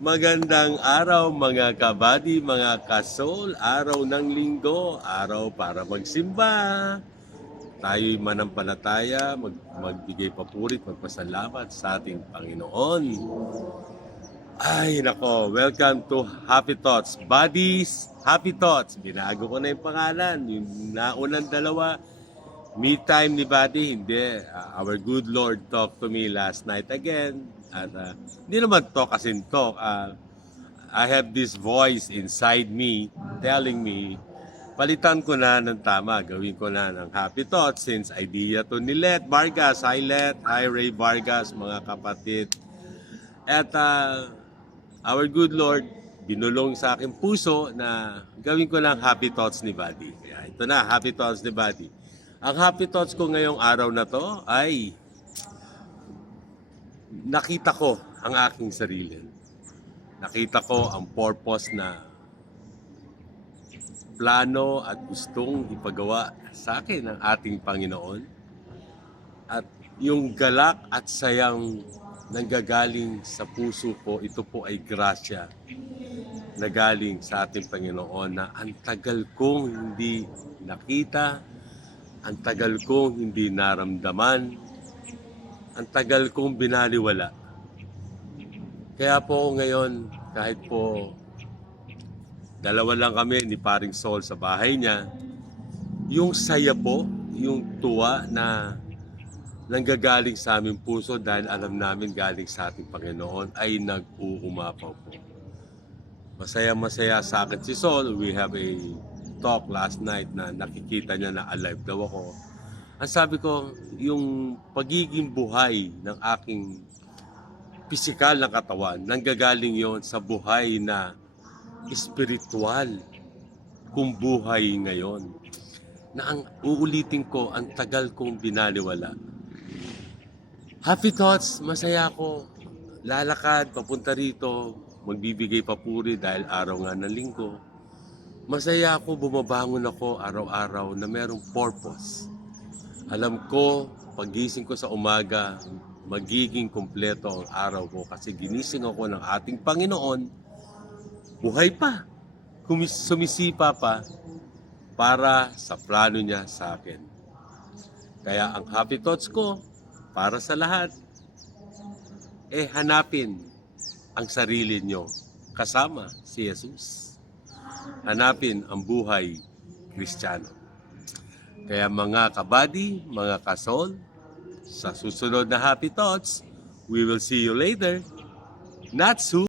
Magandang araw mga kabady, mga kasol, araw ng linggo, araw para magsimba. Tayo'y manampalataya, magbigay papurit, magpasalamat sa ating Panginoon. Ay nako, welcome to Happy Thoughts. Buddies, Happy Thoughts. Binago ko na yung pangalan. Yung naunang dalawa, me time ni Buddy, hindi. Our good Lord talked to me last night again. At hindi naman talk as in talk. I have this voice inside me telling me, palitan ko na ng tama, gawin ko na ng happy thoughts since idea to ni Let Vargas. Hi Let, hi Ray Vargas, mga kapatid. At our good Lord, binulong sa aking puso na gawin ko ng happy thoughts ni Buddy. Kaya ito na, happy thoughts ni Buddy. Ang happy thoughts ko ngayong araw na to ay nakita ko ang aking sarili. Nakita ko ang purpose na plano at gustong ipagawa sa akin ng ating Panginoon. At yung galak at sayang nanggagaling sa puso ko, ito po ay grasya na galing sa ating Panginoon na ang tagal kong hindi nakita, ang tagal kong hindi naramdaman, ang tagal kong binaliwala. Kaya po ngayon, kahit po dalawa lang kami ni Paring Sol sa bahay niya, yung saya po, yung tuwa na nanggagaling sa aming puso dahil alam namin galing sa ating Panginoon ay nag-uumapaw po. Masaya-masaya sa akin si Sol. We have a talk last night na nakikita niya na alive daw ako. Ang sabi ko, yung pagiging buhay ng aking pisikal na katawan, nanggagaling yon sa buhay na espiritual kung buhay ngayon. Na ang uulitin ko, ang tagal kong binaliwala. Happy thoughts, masaya ako. Lalakad, papunta rito, magbibigay papuri dahil araw nga ng linggo. Masaya ako, bumabangon ako araw-araw na merong purpose. Alam ko, pagising ko sa umaga, magiging kumpleto ang araw ko kasi ginising ako ng ating Panginoon, buhay pa, sumisipa pa para sa plano niya sa akin. Kaya ang happy thoughts ko para sa lahat, hanapin ang sarili nyo kasama si Jesus. Hanapin ang buhay Kristiyano. Kaya mga kabady, mga kasol, sa susunod na Happy Thoughts, we will see you later. Not soon.